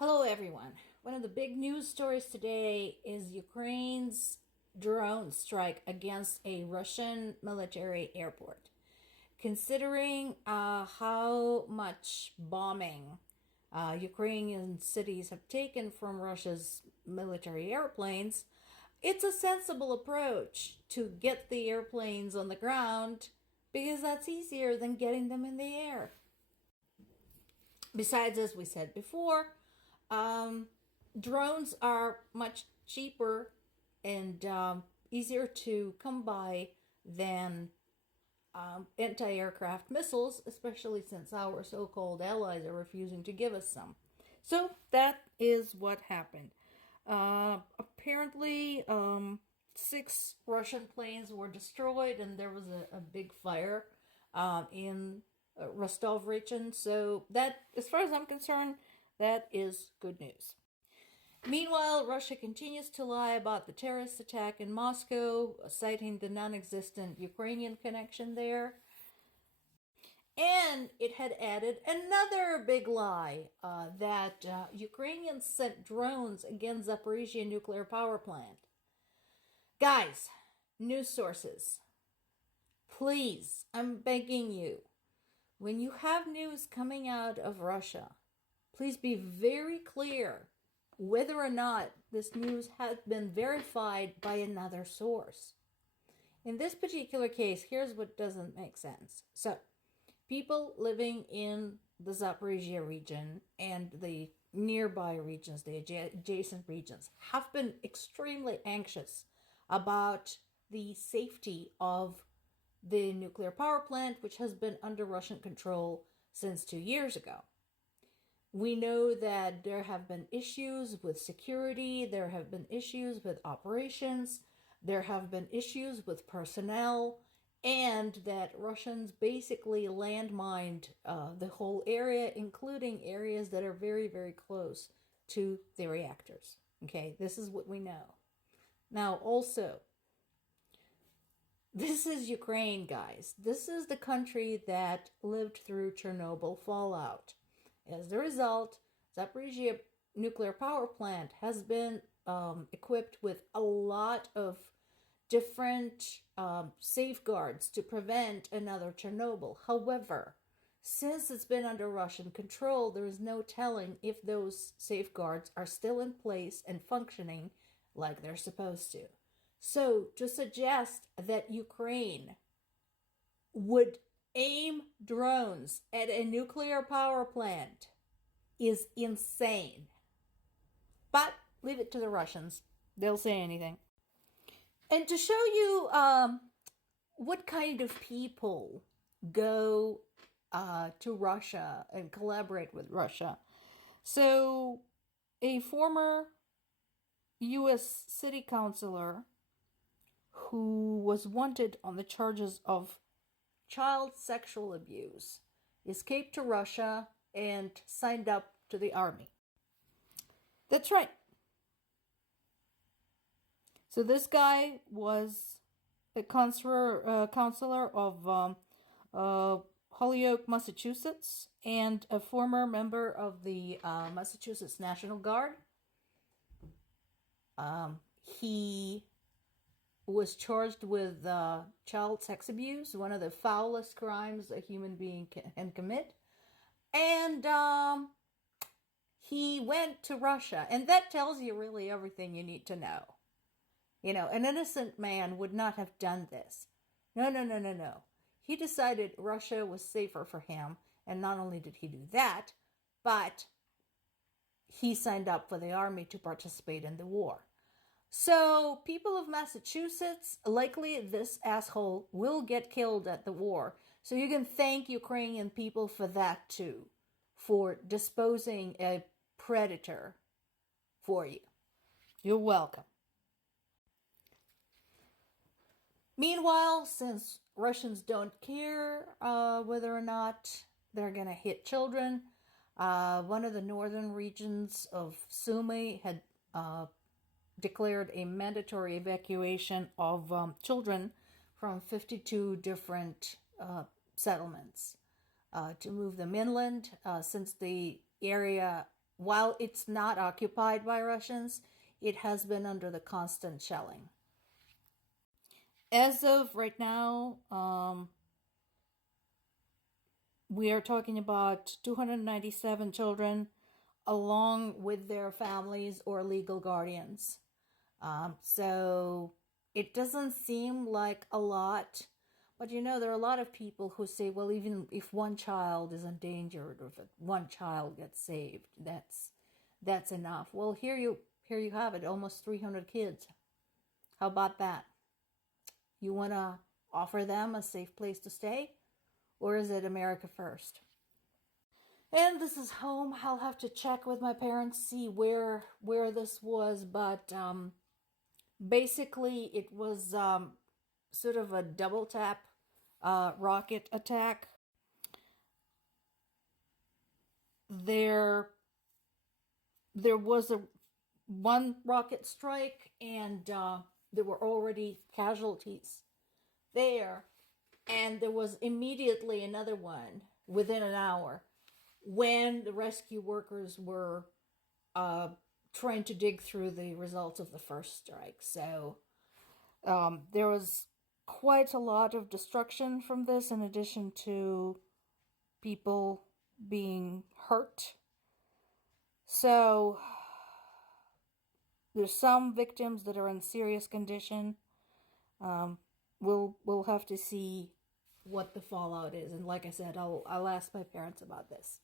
Hello, everyone. One of the big news stories today is Ukraine's drone strike against a Russian military airport. Considering how much bombing Ukrainian cities have taken from Russia's military airplanes, it's a sensible approach to get the airplanes on the ground because that's easier than getting them in the air. Besides, as we said before, um, drones are much cheaper and easier to come by than anti-aircraft missiles, especially since our so-called allies are refusing to give us some. So that is what happened. Apparently, 6 Russian planes were destroyed, and there was a big fire in Rostov region. So that, as far as I'm concerned, that is good news. Meanwhile, Russia continues to lie about the terrorist attack in Moscow, citing the non-existent Ukrainian connection there. And it had added another big lie that Ukrainians sent drones against Zaporizhia nuclear power plant. Guys, news sources, please, I'm begging you, when you have news coming out of Russia, please be very clear whether or not this news has been verified by another source. In this particular case, here's what doesn't make sense. So, people living in the Zaporizhia region and the nearby regions, the adjacent regions, have been extremely anxious about the safety of the nuclear power plant, which has been under Russian control since 2 years ago. We know that there have been issues with security, there have been issues with operations, there have been issues with personnel, and that Russians basically landmined the whole area, including areas that are very, very close to the reactors. Okay, this is what we know. Now, also, this is Ukraine, guys. This is the country that lived through Chernobyl fallout. As a result, Zaporizhia nuclear power plant has been equipped with a lot of different safeguards to prevent another Chernobyl. However, since it's been under Russian control, there is no telling if those safeguards are still in place and functioning like they're supposed to. So, to suggest that Ukraine would aim drones at a nuclear power plant is insane. But leave it to the Russians. They'll say anything. And to show you what kind of people go to Russia and collaborate with Russia. So, a former U.S. city councilor who was wanted on the charges of child sexual abuse escaped to Russia and signed up to the army. That's right. So this guy was a counselor of Holyoke, Massachusetts, and a former member of the Massachusetts National Guard. He was charged with child sex abuse, one of the foulest crimes a human being can commit. And he went to Russia. And that tells you really everything you need to know. You know, an innocent man would not have done this. No. He decided Russia was safer for him. And not only did he do that, but he signed up for the army to participate in the war. So, people of Massachusetts, likely this asshole will get killed at the war. So you can thank Ukrainian people for that too, for disposing a predator for you. You're welcome. Meanwhile, since Russians don't care whether or not they're going to hit children, one of the northern regions of Sumy had declared a mandatory evacuation of children from 52 different settlements to move them inland since the area while it's not occupied by Russians, it has been under the constant shelling. As of right now, we are talking about 297 children along with their families or legal guardians. So it doesn't seem like a lot, but there are a lot of people who say, well, even if one child is endangered or if one child gets saved, that's enough. Well, here you have it, almost 300 kids. How about that? You want to offer them a safe place to stay? Or is it America first? And this is home. I'll have to check with my parents, see where this was, but basically it was sort of a double tap rocket attack. There was one rocket strike, and there were already casualties there, and there was immediately another one within an hour when the rescue workers were trying to dig through the results of the first strike. So there was quite a lot of destruction from this, in addition to people being hurt. So there's some victims that are in serious condition. We'll have to see what the fallout is, and like I said, I'll ask my parents about this.